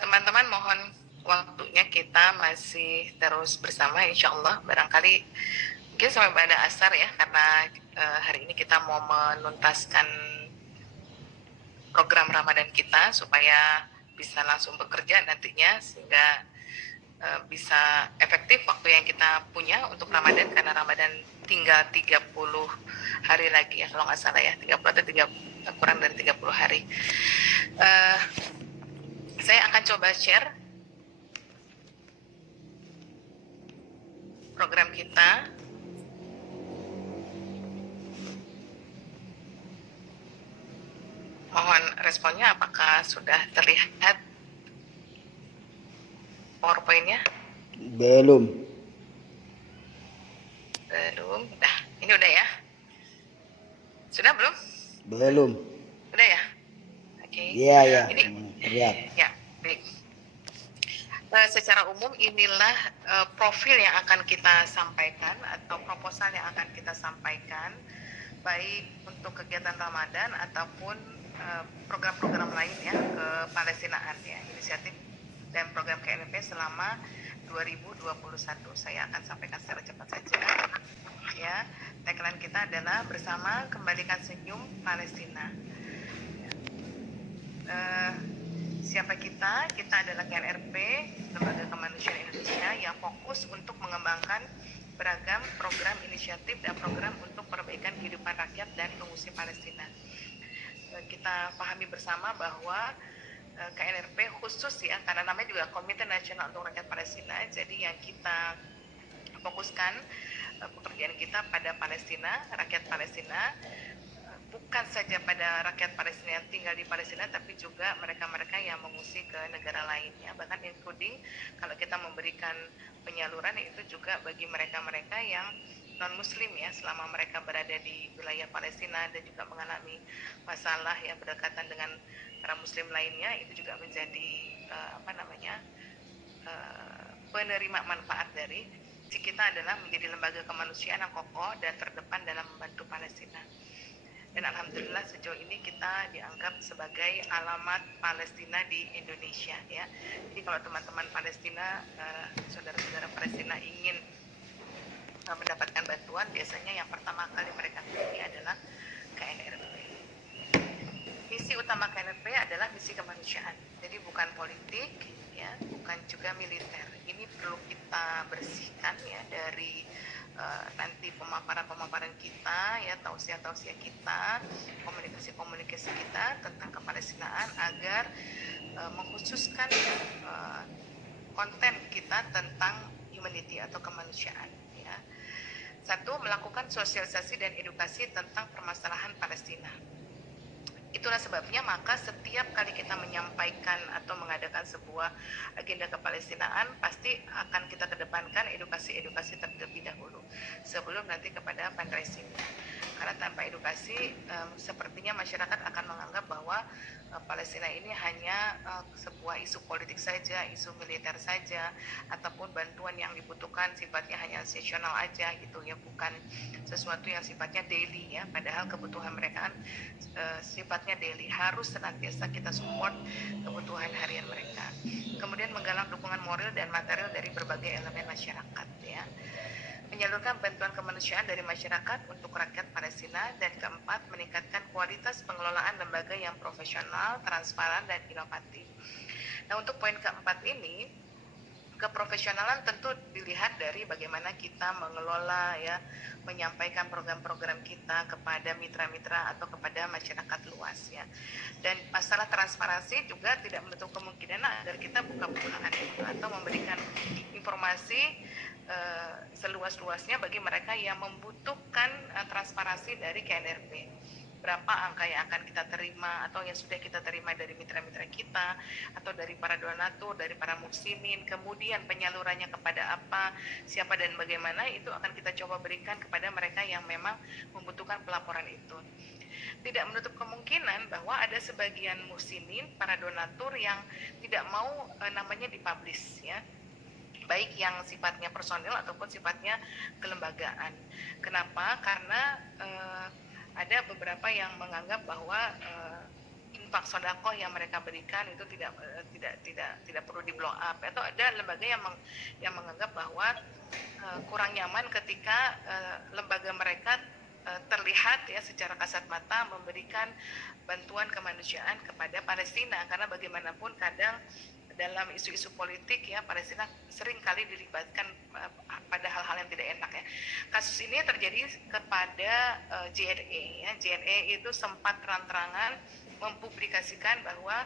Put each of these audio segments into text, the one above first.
Teman-teman mohon waktunya, kita masih terus bersama insya Allah, barangkali mungkin sampai pada asar ya, karena hari ini kita mau menuntaskan program Ramadan kita supaya bisa langsung bekerja nantinya, sehingga bisa efektif waktu yang kita punya untuk Ramadan, karena Ramadan tinggal 30 hari lagi ya kalau nggak salah ya, 30 atau 30, kurang dari 30 hari. Saya akan coba share program kita. Mohon responnya, apakah sudah terlihat PowerPoint-nya? Belum. Belum. Dah, ini udah ya? Sudah belum? Belum. Udah ya? Oke. Iya, ya. Ini Lihat. ya, baik. Secara umum inilah profil yang akan kita sampaikan atau proposal yang akan kita sampaikan, baik untuk kegiatan Ramadan ataupun program-program lain ya, kepalestinaan ya, inisiatif dan program KNP selama 2021. Saya akan sampaikan secara cepat saja ya. Tagline kita adalah bersama kembalikan senyum Palestina. Siapa kita? Kita adalah KNRP, Lembaga Kemanusiaan Indonesia, yang fokus untuk mengembangkan beragam program inisiatif dan program untuk perbaikan kehidupan rakyat dan pengungsi Palestina. Kita pahami bersama bahwa KNRP khusus ya, karena namanya juga Komite Nasional untuk Rakyat Palestina, jadi yang kita fokuskan pekerjaan kita pada Palestina, rakyat Palestina, bukan saja pada rakyat Palestina yang tinggal di Palestina, tapi juga mereka-mereka yang mengungsi ke negara lainnya, bahkan including kalau kita memberikan penyaluran itu juga bagi mereka-mereka yang non-muslim ya, selama mereka berada di wilayah Palestina dan juga mengalami masalah yang berdekatan dengan para muslim lainnya, itu juga menjadi penerima manfaat dari kita adalah menjadi lembaga kemanusiaan yang kokoh dan terdepan dalam membantu Palestina. Dan alhamdulillah sejauh ini kita dianggap sebagai alamat Palestina di Indonesia ya. Jadi kalau teman-teman Palestina, saudara-saudara Palestina ingin mendapatkan bantuan, biasanya yang pertama kali mereka hubungi adalah KNRP. Misi utama KNRP adalah misi kemanusiaan. Jadi bukan politik ya, bukan juga militer. Ini perlu kita bersihkan ya dari nanti pemaparan kita ya, tausiah-tausiah kita, komunikasi-komunikasi kita tentang kepalestinaan, agar mengkhususkan konten kita tentang humanity atau kemanusiaan ya. Satu, melakukan sosialisasi dan edukasi tentang permasalahan Palestina. Itulah sebabnya maka setiap kali kita menyampaikan atau mengadakan sebuah agenda kepalestinaan, pasti akan kita kedepankan edukasi-edukasi terlebih dahulu sebelum nanti kepada fundraising. Karena tanpa edukasi, sepertinya masyarakat akan menganggap bahwa Palestina ini hanya sebuah isu politik saja, isu militer saja, ataupun bantuan yang dibutuhkan sifatnya hanya seasonal aja gitu ya, bukan sesuatu yang sifatnya daily ya. Padahal kebutuhan mereka kan sifatnya daily, harus senantiasa kita support kebutuhan harian mereka. Kemudian menggalang dukungan moral dan material dari berbagai elemen masyarakat ya. Menyalurkan bantuan kemanusiaan dari masyarakat untuk rakyat Palestina. Dan keempat, meningkatkan kualitas pengelolaan lembaga yang profesional, transparan, dan inovatif. Nah, untuk poin keempat ini, keprofesionalan tentu dilihat dari bagaimana kita mengelola ya, menyampaikan program-program kita kepada mitra-mitra atau kepada masyarakat luas ya. Dan masalah transparansi juga tidak menutup kemungkinan agar kita buka-bukaan atau memberikan informasi seluas-luasnya bagi mereka yang membutuhkan transparansi dari KNRP. Berapa angka yang akan kita terima atau yang sudah kita terima dari mitra-mitra kita atau dari para donatur, dari para muslimin, kemudian penyalurannya kepada apa, siapa dan bagaimana, itu akan kita coba berikan kepada mereka yang memang membutuhkan pelaporan itu. Tidak menutup kemungkinan bahwa ada sebagian muslimin, para donatur yang tidak mau namanya dipublish ya, baik yang sifatnya personil ataupun sifatnya kelembagaan. Kenapa? Karena ada beberapa yang menganggap bahwa infak sodakoh yang mereka berikan itu tidak perlu di blow up. Atau ada lembaga yang menganggap bahwa kurang nyaman ketika lembaga mereka terlihat ya secara kasat mata memberikan bantuan kemanusiaan kepada Palestina, karena bagaimanapun kadang dalam isu-isu politik ya Palestina sering kali dilibatkan pada hal-hal yang tidak enak ya. Kasus ini terjadi kepada JNE ya. JNE itu sempat terang-terangan mempublikasikan bahwa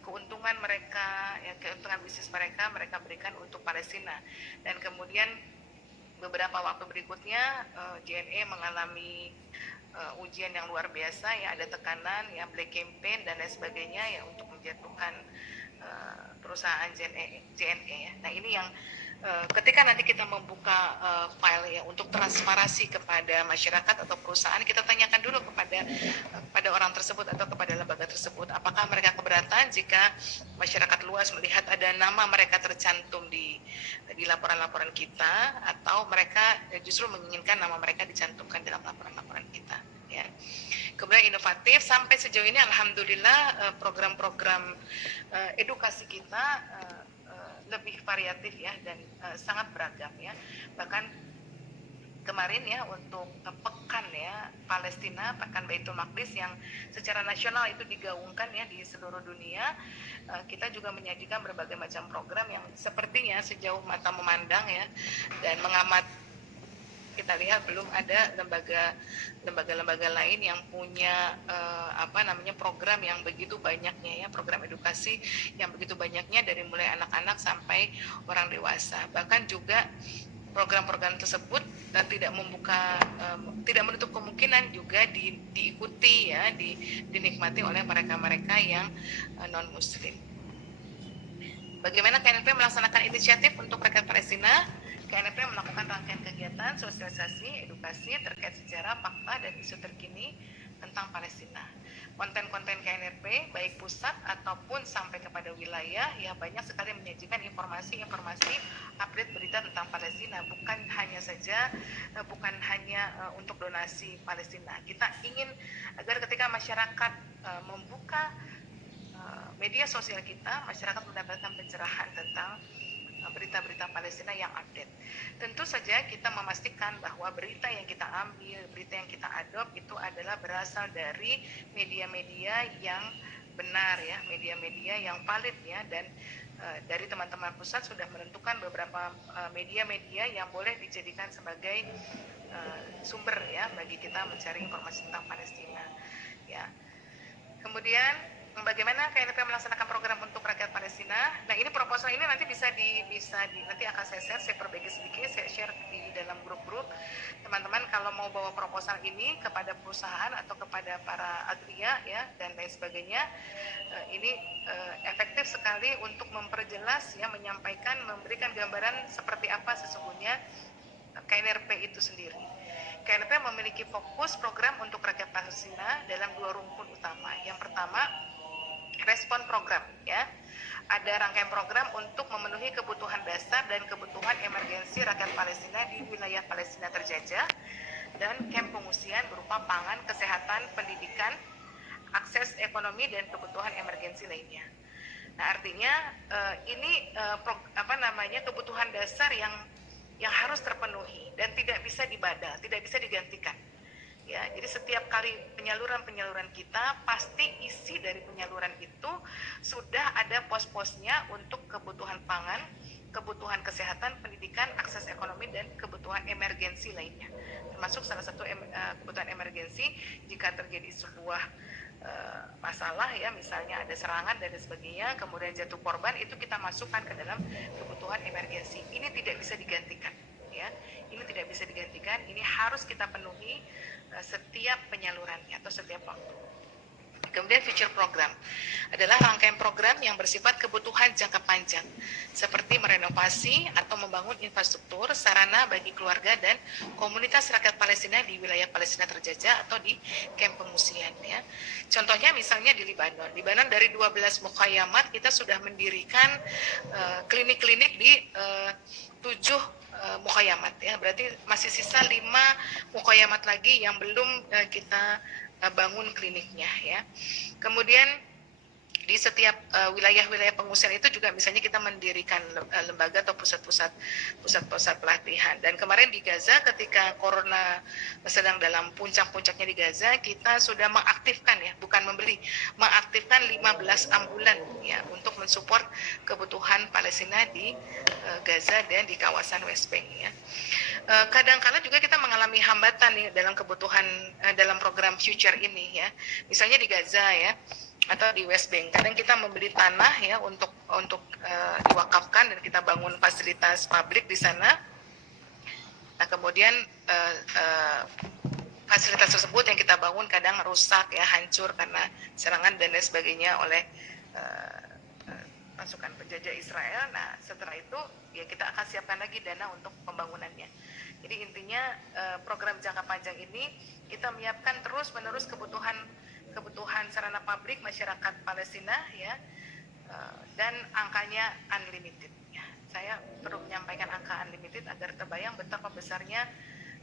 keuntungan mereka ya, keuntungan bisnis mereka berikan untuk Palestina, dan kemudian beberapa waktu berikutnya JNE mengalami ujian yang luar biasa ya, ada tekanan ya, black campaign dan lain sebagainya ya untuk menjatuhkan perusahaan JNE ya. Nah ini yang ketika nanti kita membuka file ya untuk transparansi kepada masyarakat atau perusahaan, kita tanyakan dulu kepada orang tersebut atau kepada lembaga tersebut, apakah mereka keberatan jika masyarakat luas melihat ada nama mereka tercantum di laporan-laporan kita, atau mereka justru menginginkan nama mereka dicantumkan dalam laporan-laporan kita ya. Kemudian inovatif, sampai sejauh ini alhamdulillah program-program edukasi kita lebih variatif ya, dan sangat beragam ya. Bahkan kemarin ya untuk pekan ya Palestina, pekan Baitul Maqdis yang secara nasional itu digaungkan ya di seluruh dunia, kita juga menyajikan berbagai macam program yang sepertinya sejauh mata memandang ya dan mengamat, kita lihat belum ada lembaga-lembaga lain yang punya program yang begitu banyaknya ya, program edukasi yang begitu banyaknya dari mulai anak-anak sampai orang dewasa. Bahkan juga program-program tersebut tidak menutup kemungkinan juga diikuti ya, dinikmati oleh mereka-mereka yang non muslim. Bagaimana KNP melaksanakan inisiatif untuk rakyat Palestina? KNP melakukan rangkaian kegiatan sosialisasi, edukasi terkait sejarah, fakta, dan isu terkini tentang Palestina. Konten-konten KNP, baik pusat ataupun sampai kepada wilayah, ya banyak sekali menyajikan informasi-informasi update berita tentang Palestina. Bukan hanya untuk donasi Palestina. Kita ingin agar ketika masyarakat membuka media sosial kita, masyarakat mendapatkan pencerahan tentang berita-berita Palestina yang update. Tentu saja kita memastikan bahwa berita yang kita ambil, berita yang kita adopt itu adalah berasal dari media-media yang benar ya, media-media yang valid ya, dan dari teman-teman pusat sudah menentukan beberapa media-media yang boleh dijadikan sebagai sumber ya bagi kita mencari informasi tentang Palestina ya. Kemudian bagaimana KNP melaksanakan program untuk rakyat Palestina? Nah ini proposal ini nanti nanti akan saya perbaiki sedikit, saya share di dalam grup-grup. Teman-teman kalau mau bawa proposal ini kepada perusahaan atau kepada para agria ya dan lain sebagainya, ini efektif sekali untuk memperjelas ya, menyampaikan, memberikan gambaran seperti apa sesungguhnya KNRP itu sendiri. KNP memiliki fokus program untuk rakyat Palestina dalam 2 rumpun utama. Yang pertama, respon program ya. Ada rangkaian program untuk memenuhi kebutuhan dasar dan kebutuhan emergensi rakyat Palestina di wilayah Palestina terjajah, dan camp pengungsian berupa pangan, kesehatan, pendidikan, akses ekonomi, dan kebutuhan emergensi lainnya. Nah artinya ini kebutuhan dasar yang harus terpenuhi dan tidak bisa dibadal, tidak bisa digantikan. Ya, jadi setiap kali penyaluran kita pasti isi dari penyaluran itu sudah ada pos-posnya untuk kebutuhan pangan, kebutuhan kesehatan, pendidikan, akses ekonomi, dan kebutuhan emergensi lainnya. Termasuk salah satu kebutuhan emergensi jika terjadi sebuah masalah ya, misalnya ada serangan dan sebagainya, kemudian jatuh korban, itu kita masukkan ke dalam kebutuhan emergensi. Ini tidak bisa digantikan ya. Ini tidak bisa digantikan, ini harus kita penuhi setiap penyalurannya atau setiap waktu. Kemudian future program adalah rangkaian program yang bersifat kebutuhan jangka panjang, seperti merenovasi atau membangun infrastruktur sarana bagi keluarga dan komunitas rakyat Palestina di wilayah Palestina terjajah atau di kamp pengungsian ya. Contohnya misalnya di Libanon dari 12 mukhayamat kita sudah mendirikan klinik-klinik di 7 mukhayamat ya, berarti masih sisa 5 mukhayamat lagi yang belum kita bangun kliniknya ya. Kemudian di setiap wilayah-wilayah pengungsian itu juga misalnya kita mendirikan lembaga atau pusat-pusat pelatihan. Dan kemarin di Gaza ketika corona sedang dalam puncak-puncaknya di Gaza, kita sudah mengaktifkan ya, bukan membeli, mengaktifkan 15 ambulan ya untuk mensupport kebutuhan Palestina di Gaza dan di kawasan West Bank ya. Kadang-kala juga kita mengalami hambatan nih dalam kebutuhan dalam program Future ini ya. Misalnya di Gaza ya, atau di West Bank. Kadang kita membeli tanah ya untuk diwakafkan dan kita bangun fasilitas publik di sana. Nah, kemudian fasilitas tersebut yang kita bangun kadang rusak ya, hancur karena serangan dan lain sebagainya oleh pasukan penjajah Israel. Nah, setelah itu ya kita akan siapkan lagi dana untuk pembangunannya. Jadi intinya program jangka panjang ini kita menyiapkan terus-menerus kebutuhan sarana publik masyarakat Palestina ya, dan angkanya unlimited ya. Saya perlu menyampaikan angka unlimited agar terbayang betapa besarnya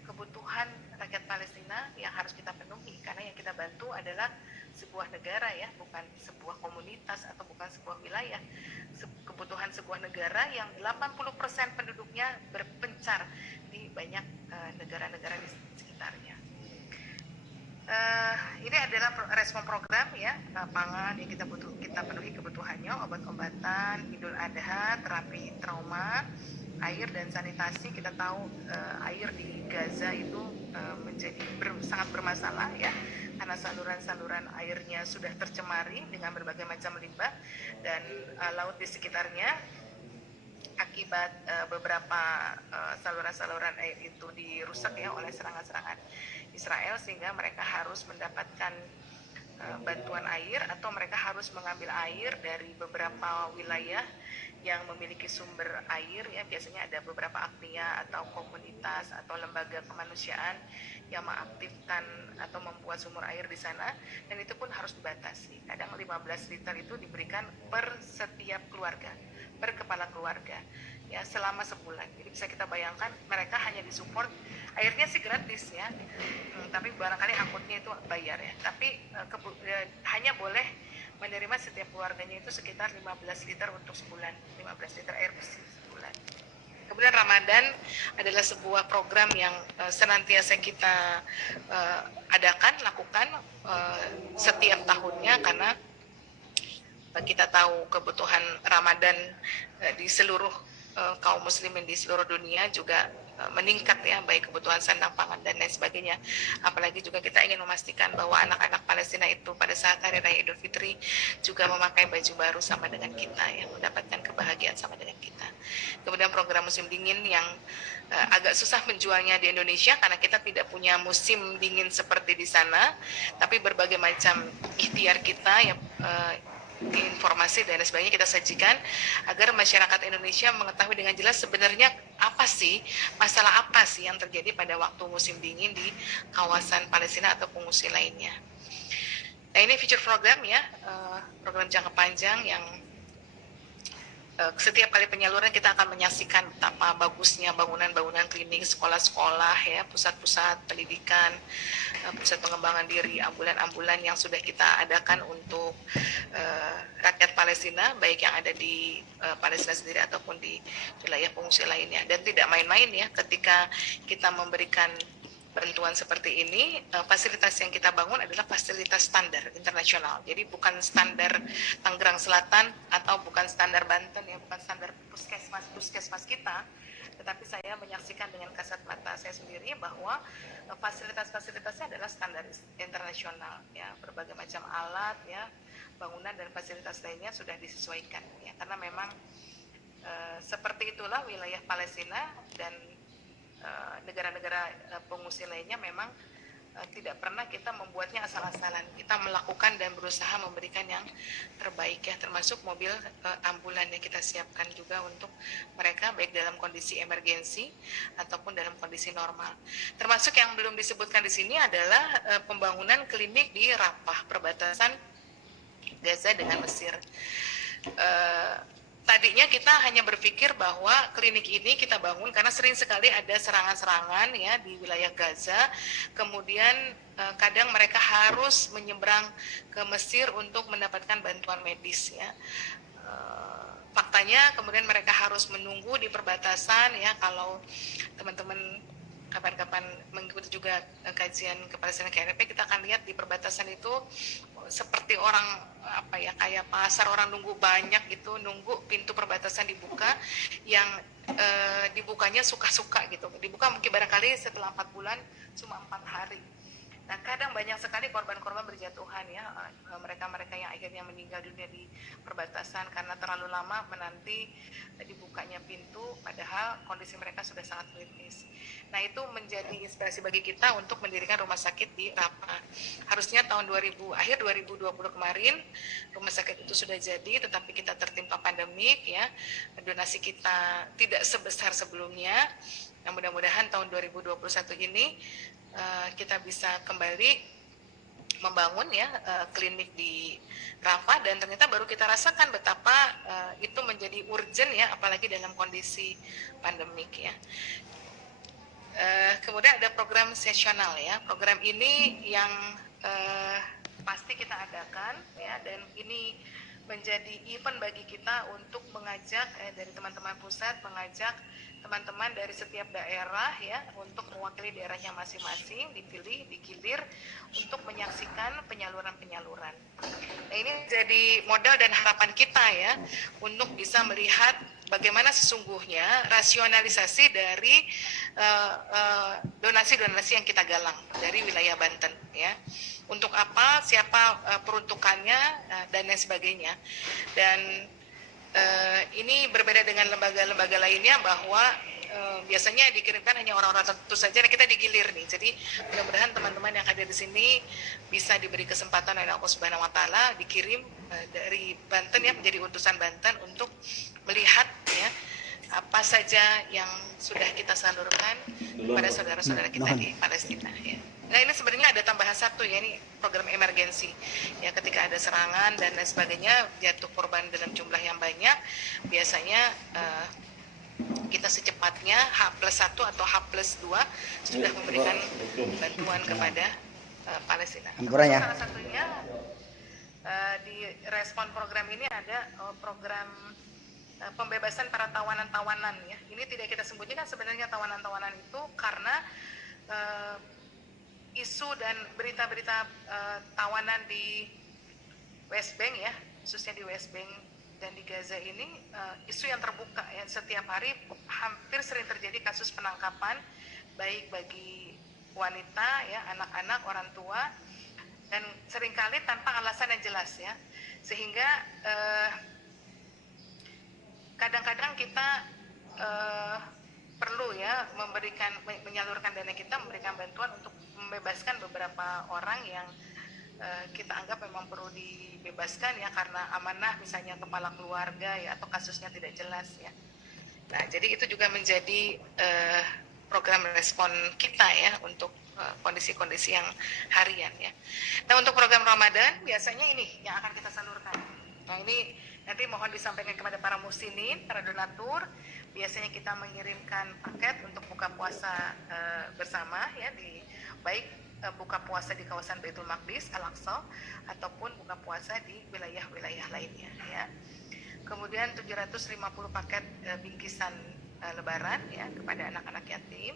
kebutuhan rakyat Palestina yang harus kita penuhi, karena yang kita bantu adalah sebuah negara ya, bukan sebuah komunitas atau bukan sebuah wilayah. Kebutuhan sebuah negara yang 80% penduduknya berpencar di banyak negara-negara di sekitarnya. Ini adalah respon program ya, pangan yang kita penuhi kebutuhannya, obat-obatan, Idul Adha, terapi trauma, air dan sanitasi. Kita tahu air di Gaza itu menjadi sangat bermasalah ya, karena saluran-saluran airnya sudah tercemari dengan berbagai macam limbah dan laut di sekitarnya akibat beberapa saluran-saluran air itu dirusak ya oleh serangan-serangan Israel, sehingga mereka harus mendapatkan bantuan air atau mereka harus mengambil air dari beberapa wilayah yang memiliki sumber air ya. Biasanya ada beberapa aktia atau komunitas atau lembaga kemanusiaan yang mengaktifkan atau membuat sumur air di sana, dan itu pun harus dibatasi. Kadang 15 liter itu diberikan per setiap keluarga, per kepala keluarga ya, selama sebulan. Jadi bisa kita bayangkan mereka hanya disupport, airnya sih gratis ya, tapi barangkali angkutnya itu bayar ya. Tapi hanya boleh menerima setiap keluarganya itu sekitar 15 liter untuk sebulan, 15 liter air bersih sebulan. Kemudian Ramadan adalah sebuah program yang senantiasa kita lakukan setiap tahunnya, karena kita tahu kebutuhan Ramadan di seluruh kaum muslimin di seluruh dunia juga meningkat ya, baik kebutuhan sandang pangan dan lain sebagainya. Apalagi juga kita ingin memastikan bahwa anak-anak Palestina itu pada saat Hari Raya Idul Fitri juga memakai baju baru sama dengan kita ya, mendapatkan kebahagiaan sama dengan kita. Kemudian program musim dingin yang agak susah menjualnya di Indonesia karena kita tidak punya musim dingin seperti di sana, tapi berbagai macam ikhtiar kita ya, informasi dan sebagainya kita sajikan agar masyarakat Indonesia mengetahui dengan jelas sebenarnya masalah apa sih yang terjadi pada waktu musim dingin di kawasan Palestina atau pengungsi lainnya. Nah, ini future program ya, program jangka panjang yang setiap kali penyaluran kita akan menyaksikan betapa bagusnya bangunan-bangunan klinik, sekolah-sekolah ya, pusat-pusat pendidikan, pusat pengembangan diri, ambulan-ambulan yang sudah kita adakan untuk rakyat Palestina, baik yang ada di Palestina sendiri ataupun di wilayah pengungsi lainnya. Dan tidak main-main ya ketika kita memberikan bantuan seperti ini, fasilitas yang kita bangun adalah fasilitas standar internasional. Jadi bukan standar Tangerang Selatan atau bukan standar Banten ya, bukan standar puskesmas kita, tetapi saya menyaksikan dengan kasat mata saya sendiri bahwa fasilitas-fasilitasnya adalah standar internasional ya, berbagai macam alat ya, bangunan dan fasilitas lainnya sudah disesuaikan ya, karena memang seperti itulah wilayah Palestina dan negara-negara pengungsi lainnya. Memang tidak pernah kita membuatnya asal-asalan. Kita melakukan dan berusaha memberikan yang terbaik ya, termasuk mobil ambulan yang kita siapkan juga untuk mereka baik dalam kondisi emergensi ataupun dalam kondisi normal. Termasuk yang belum disebutkan di sini adalah pembangunan klinik di Rafah, perbatasan Gaza dengan Mesir. tadinya kita hanya berpikir bahwa klinik ini kita bangun karena sering sekali ada serangan-serangan ya di wilayah Gaza. Kemudian kadang mereka harus menyeberang ke Mesir untuk mendapatkan bantuan medis ya. Faktanya kemudian mereka harus menunggu di perbatasan ya. Kalau teman-teman kapan-kapan mengikuti juga kajian kepartisian KNP, kita akan lihat di perbatasan itu seperti orang kayak pasar, orang nunggu banyak gitu, nunggu pintu perbatasan dibuka, yang dibukanya suka-suka gitu, dibuka mungkin barangkali setelah 4 bulan, cuma 4 hari. Nah, kadang banyak sekali korban-korban berjatuhan ya, mereka-mereka yang akhirnya meninggal dunia di perbatasan karena terlalu lama menanti dibukanya pintu, padahal kondisi mereka sudah sangat kritis. Nah, itu menjadi inspirasi bagi kita untuk mendirikan rumah sakit di Rafah. Harusnya akhir 2020 kemarin rumah sakit itu sudah jadi, tetapi kita tertimpa pandemik ya, donasi kita tidak sebesar sebelumnya. Nah, mudah-mudahan tahun 2021 ini kita bisa kembali membangun ya klinik di Rafah, dan ternyata baru kita rasakan betapa itu menjadi urgent ya, apalagi dalam kondisi pandemik ya. Kemudian ada program sesional ya, program ini yang pasti kita adakan ya, dan ini menjadi event bagi kita untuk mengajak dari teman-teman pusat, mengajak teman-teman dari setiap daerah ya untuk mewakili daerahnya masing-masing, dipilih, digilir untuk menyaksikan penyaluran-penyaluran. Nah, ini jadi modal dan harapan kita ya untuk bisa melihat bagaimana sesungguhnya rasionalisasi dari donasi-donasi yang kita galang dari wilayah Banten ya. Untuk apa, siapa peruntukannya dan lain sebagainya. Dan ini berbeda dengan lembaga-lembaga lainnya bahwa biasanya dikirimkan hanya orang-orang tertentu saja, dan kita digilir nih. Jadi mudah-mudahan teman-teman yang hadir di sini bisa diberi kesempatan oleh Allah Subhanahu Wa Taala dikirim dari Banten ya, menjadi utusan Banten untuk melihat ya apa saja yang sudah kita salurkan kepada saudara-saudara kita di Palestina ya. Nah, ini sebenarnya ada tambahan satu ya, ini program emergensi ya, ketika ada serangan dan lain sebagainya, jatuh korban dalam jumlah yang banyak, biasanya kita secepatnya H+1 atau H+2 sudah memberikan bantuan kepada Palestina. Salah satunya di respon program ini ada program pembebasan para tawanan-tawanan ya. Ini tidak kita sembunyikan sebenarnya tawanan-tawanan itu karena isu dan berita-berita tawanan di West Bank ya, khususnya di West Bank dan di Gaza ini isu yang terbuka ya. Setiap hari hampir sering terjadi kasus penangkapan, baik bagi wanita ya, anak-anak, orang tua, dan seringkali tanpa alasan yang jelas ya, sehingga kadang-kadang kita perlu ya menyalurkan dana kita, memberikan bantuan untuk membebaskan beberapa orang yang kita anggap memang perlu dibebaskan ya, karena amanah misalnya kepala keluarga ya, atau kasusnya tidak jelas ya. Nah, jadi itu juga menjadi program respon kita ya untuk kondisi-kondisi yang harian ya. Nah, untuk program Ramadan biasanya ini yang akan kita salurkan. Nah, ini nanti mohon disampaikan kepada para muslimin, para donatur. Biasanya kita mengirimkan paket untuk buka puasa bersama ya, di baik buka puasa di kawasan Baitul Maqdis, Al-Aqsa, ataupun buka puasa di wilayah-wilayah lainnya ya. Kemudian 750 paket bingkisan lebaran ya kepada anak-anak yatim.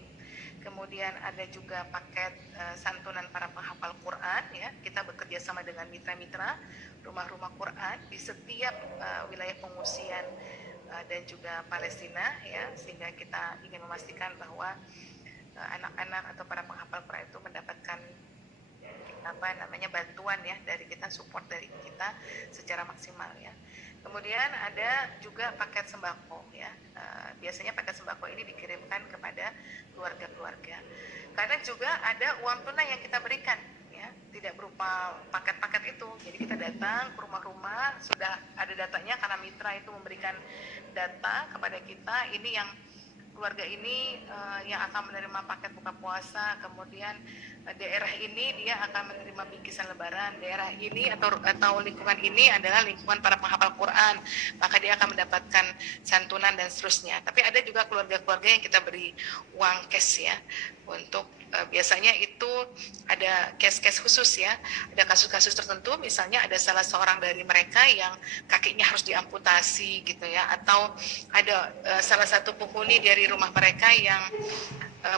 Kemudian ada juga paket santunan para penghafal Quran ya. Kita bekerja sama dengan mitra-mitra rumah-rumah Quran di setiap wilayah pengungsian dan juga Palestina ya, sehingga kita ingin memastikan bahwa anak-anak atau para penghafal Quran itu mendapatkan bantuan ya dari kita, support dari kita secara maksimal ya. Kemudian ada juga paket sembako ya. Biasanya paket sembako ini dikirimkan kepada keluarga-keluarga. Karena juga ada uang tunai yang kita berikan ya, tidak berupa paket-paket itu. Jadi kita datang ke rumah-rumah, sudah ada datanya karena mitra itu memberikan data kepada kita, ini yang keluarga ini yang akan menerima paket buka puasa, kemudian daerah ini dia akan menerima bingkisan lebaran, daerah ini atau lingkungan ini adalah lingkungan para penghafal Quran, maka dia akan mendapatkan santunan dan seterusnya. Tapi ada juga keluarga-keluarga yang kita beri uang cash ya, untuk biasanya itu ada case-case khusus ya, ada kasus-kasus tertentu, misalnya ada salah seorang dari mereka yang kakinya harus diamputasi gitu ya, atau ada salah satu penghuni dari rumah mereka yang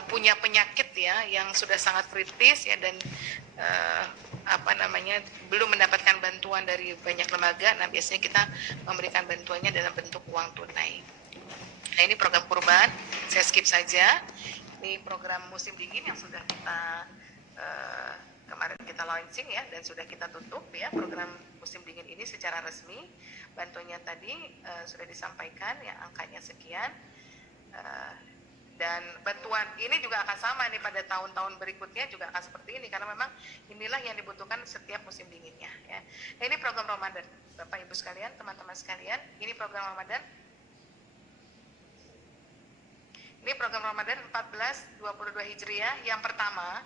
punya penyakit ya yang sudah sangat kritis ya, dan belum mendapatkan bantuan dari banyak lembaga. Nah, biasanya kita memberikan bantuannya dalam bentuk uang tunai. Nah, ini program kurban, saya skip saja. Ini program musim dingin yang sudah kita kemarin kita launching ya, dan sudah kita tutup ya program musim dingin ini secara resmi. Bantuannya tadi sudah disampaikan ya, angkanya sekian. Dan bantuan ini juga akan sama nih pada tahun-tahun berikutnya juga akan seperti ini, karena memang inilah yang dibutuhkan setiap musim dinginnya ya. Nah, ini program Ramadan Bapak Ibu sekalian, teman-teman sekalian, ini program Ramadan. Ini program Ramadan 1422 Hijriah. Yang pertama,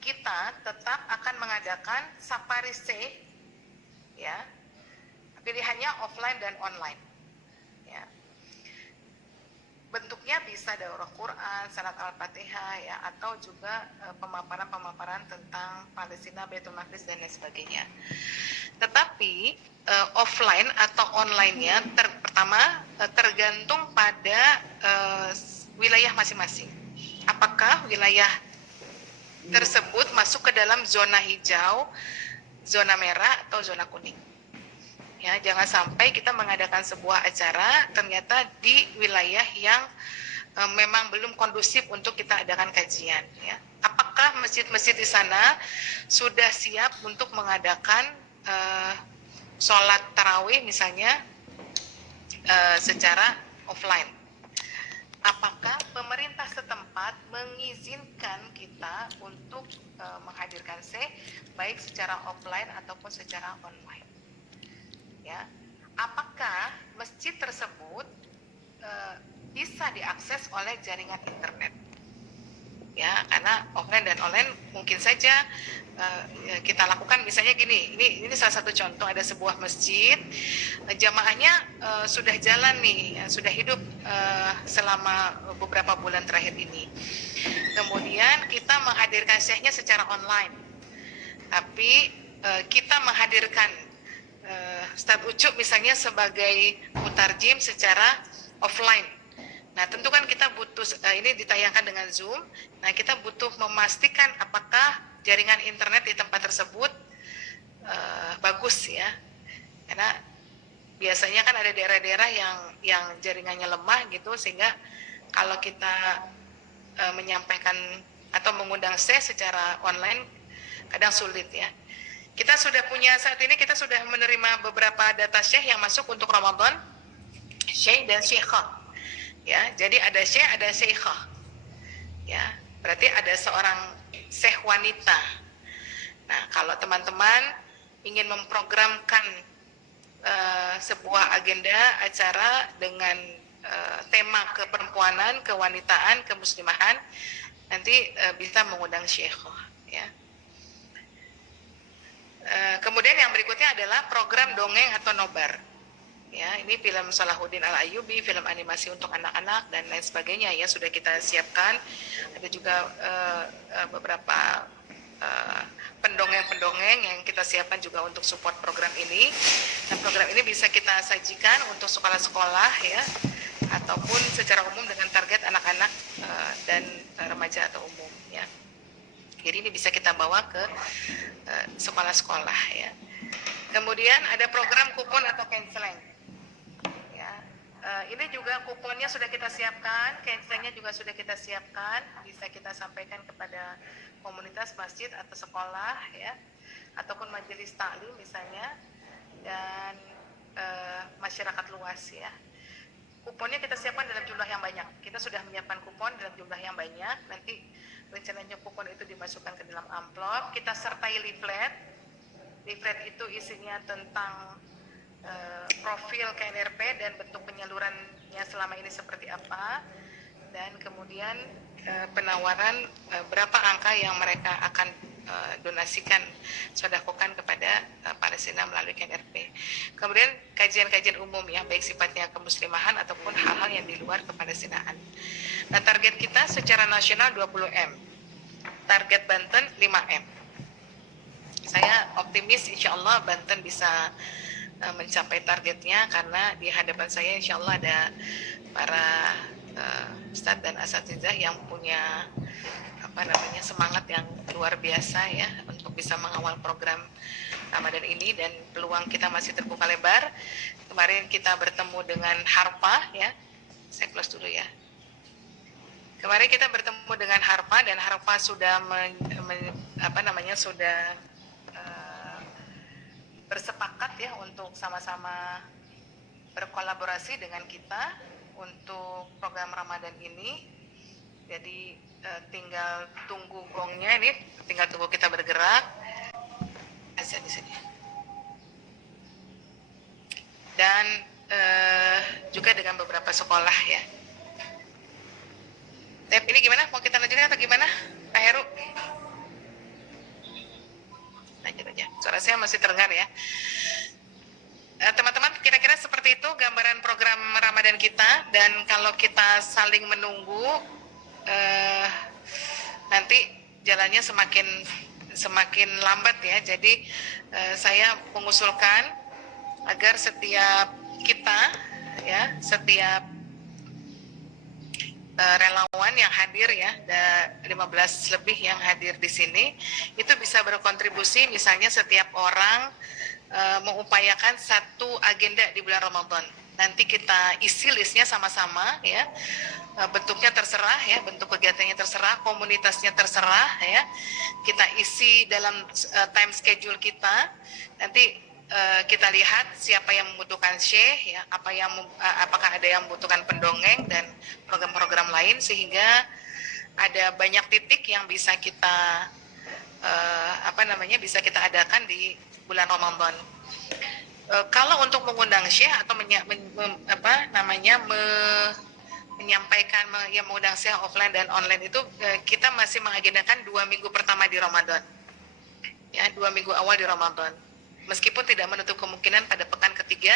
kita tetap akan mengadakan Safari Say ya, pilihannya offline dan online ya. Bentuknya bisa daurah Quran, salat Al-Fatihah ya, atau juga pemaparan-pemaparan tentang Palestina, Baitul Maqdis dan lain sebagainya. Tetapi offline atau online-nya pertama tergantung pada wilayah masing-masing. Apakah wilayah tersebut masuk ke dalam zona hijau, zona merah, atau zona kuning? Ya, jangan sampai kita mengadakan sebuah acara ternyata di wilayah yang memang belum kondusif untuk kita adakan kajian ya. Apakah masjid-masjid di sana sudah siap untuk mengadakan sholat tarawih misalnya secara offline? Apakah pemerintah setempat mengizinkan kita untuk menghadirkan baik secara offline ataupun secara online? Ya, apakah masjid tersebut bisa diakses oleh jaringan internet? Ya, karena offline dan online mungkin saja kita lakukan. Misalnya gini, ini salah satu contoh, ada sebuah masjid jamaahnya sudah jalan nih, sudah hidup selama beberapa bulan terakhir ini. Kemudian kita menghadirkan syekhnya secara online, tapi kita menghadirkan Ustadz Ucup misalnya sebagai mutarjim secara offline. Nah, tentu kan kita butuh, ini ditayangkan dengan Zoom. Nah, kita butuh memastikan apakah jaringan internet di tempat tersebut bagus ya. Karena biasanya kan ada daerah-daerah yang jaringannya lemah gitu, sehingga kalau kita menyampaikan atau mengundang secara online kadang sulit ya. Kita sudah punya, saat ini kita sudah menerima beberapa data syekh yang masuk untuk Ramadan, syekh dan syekhah. Ya, jadi ada syekh, ada syekhah. Ya, berarti ada seorang syekh wanita. Nah, kalau teman-teman ingin memprogramkan sebuah agenda acara dengan tema keperempuanan, kewanitaan, kemuslimahan, nanti bisa mengundang syekhah. Ya. Kemudian yang berikutnya adalah program dongeng atau nobar. Ya, ini film Salahuddin Al-Ayyubi, film animasi untuk anak-anak dan lain sebagainya ya, sudah kita siapkan. Ada juga beberapa pendongeng-pendongeng yang kita siapkan juga untuk support program ini. Dan program ini bisa kita sajikan untuk sekolah-sekolah ya, ataupun secara umum dengan target anak-anak dan remaja atau umum ya. Jadi ini bisa kita bawa ke sekolah-sekolah ya. Kemudian ada program kupon atau canceling. Ya, ini juga kuponnya sudah kita siapkan, cancelingnya juga sudah kita siapkan, bisa kita sampaikan kepada komunitas masjid atau sekolah ya, ataupun majelis taklim misalnya, dan masyarakat luas ya. Kuponnya kita siapkan dalam jumlah yang banyak. Kita sudah menyiapkan kupon dalam jumlah yang banyak. Nanti rencananya kupon itu dimasukkan ke dalam amplop. Kita sertai leaflet. Leaflet itu isinya tentang profil KNRP dan bentuk penyalurannya selama ini seperti apa. Dan kemudian penawaran berapa angka yang mereka akan donasikan, sodakokan kepada Palestina melalui KNRP. Kemudian kajian-kajian umum ya, baik sifatnya kemuslimahan ataupun hal-hal yang di luar kePalestinaan. Nah, target kita secara nasional 20M, target Banten 5M. Saya optimis insya Allah Banten bisa mencapai targetnya, karena di hadapan saya insya Allah ada para Ustadz dan Asatizah yang punya semangat yang luar biasa ya untuk bisa mengawal program Ramadan ini, dan peluang kita masih terbuka lebar. Kemarin kita bertemu dengan Harpa ya, saya close dulu ya. Kemarin kita bertemu dengan Harpa, dan Harpa sudah sudah bersepakat ya untuk sama-sama berkolaborasi dengan kita untuk program Ramadan ini. Jadi tinggal tunggu gongnya, ini tinggal tunggu kita bergerak aja di sini. Dan juga dengan beberapa sekolah ya. Ini gimana? Mau kita lanjutkan atau gimana, Pak Heru? Lanjut aja. Suara saya masih terdengar ya. Teman-teman, kira-kira seperti itu gambaran program Ramadan kita. Dan kalau kita saling menunggu, nanti jalannya semakin lambat ya. Jadi saya mengusulkan agar setiap kita ya, setiap relawan yang hadir ya, ada 15 lebih yang hadir di sini, itu bisa berkontribusi. Misalnya setiap orang mengupayakan satu agenda di bulan Ramadan. Nanti kita isi listnya sama-sama ya. Bentuknya terserah ya, bentuk kegiatannya terserah, komunitasnya terserah ya. Kita isi dalam time schedule kita. Nanti kita lihat siapa yang membutuhkan syekh ya, apakah ada yang membutuhkan pendongeng dan program-program lain, sehingga ada banyak titik yang bisa kita bisa kita adakan di bulan Ramadan. Kalau untuk mengundang syekh atau menyampaikan yang mengundang syekh offline dan online itu, kita masih mengagendakan 2 minggu pertama di Ramadan ya, 2 minggu awal di Ramadan. Meskipun tidak menutup kemungkinan pada pekan ketiga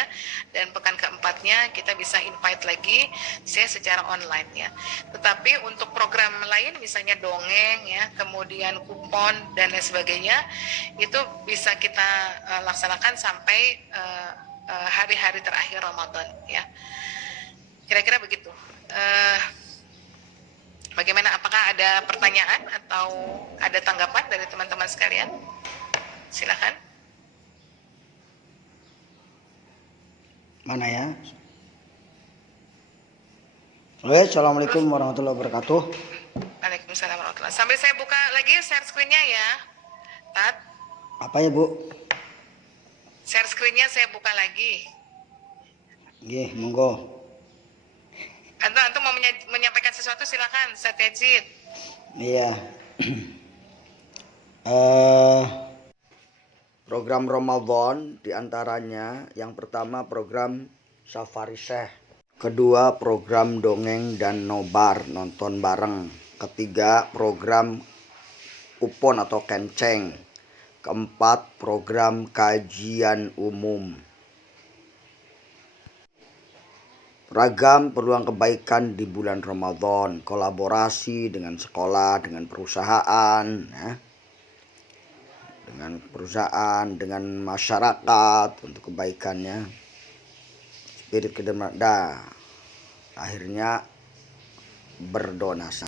dan pekan keempatnya kita bisa invite lagi saya secara online ya. Tetapi untuk program lain, misalnya dongeng ya, kemudian kupon dan lain sebagainya, itu bisa kita laksanakan sampai hari-hari terakhir Ramadan ya. Kira-kira begitu. Bagaimana? Apakah ada pertanyaan atau ada tanggapan dari teman-teman sekalian? Silakan. Mana ya? Oke, Assalamualaikum warahmatullahi wabarakatuh. Waalaikumsalam warahmatullahi wabarakatuh. Sambil saya buka lagi share screen-nya ya, Tat. Apa ya, Bu? Share screen-nya saya buka lagi. Nggih, monggo. Antum mau menyampaikan sesuatu, silakan, Satyajid. Iya. Program Ramadan diantaranya yang pertama program Safari Syekh, kedua program dongeng dan nobar nonton bareng, ketiga program kupon atau kenceng, keempat program kajian umum. Ragam peluang kebaikan di bulan Ramadan, kolaborasi dengan sekolah, dengan perusahaan ya. Dengan perusahaan, dengan masyarakat untuk kebaikannya, spirit kedemada, akhirnya berdonasi.